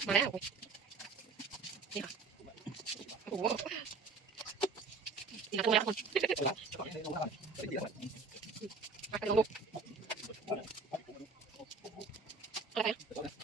มมาแล้วนี่ค่ะโอ้โหนี่ค่ะตัวแล้วคนมาไปลงลูกอะไรนะโอ้โห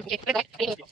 Okay, click on it.